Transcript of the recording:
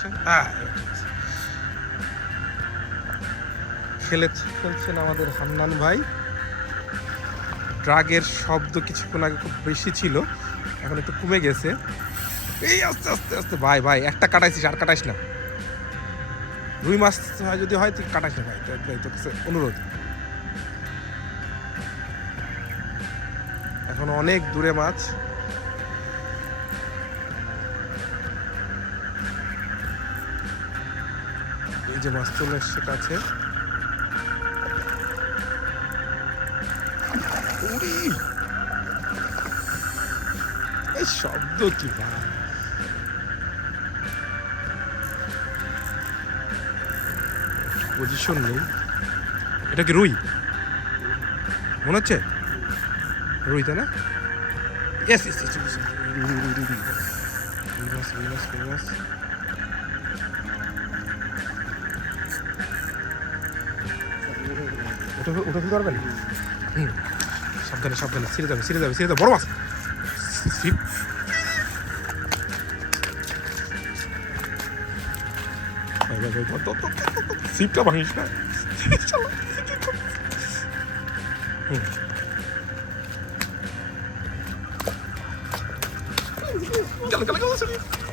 পাশে খেলছেন আমাদের হান্নান ভাই। ড্রাগের শব্দ কিছুক্ষণ আগে খুব বেশি ছিল, এখন একটু কমে গেছে। এই আস্তে আস্তে আস্তে ভাই ভাই একটা কাটাইছিস, আর কাটাইস না। রুই মাছ যদি হয় তুই কাটাইস না ভাই, তোর কাছে অনুরোধ। এখন অনেক দূরে মাছ। এই যে মাছ চলে এসছে কাছে। এই শব্দ কি ভাই! পজিশন নেই। এটা কি রুই মনে হচ্ছে? রুই তাই না? ইয়েস ইয়েস ইয়েস, রুই রুই রুই রুই মাছ রুই মাছ রুই মাছ। ওটা ওটা ফেলতে পারবেন? সাবধানে সাবধানে, ছিঁড়ে যাবে ছিঁড়ে যাবে ছিঁড়ে যাবে, বড় মাছ। ছিপ ছিপটা ভাঙিস না। গেল গেল গেল।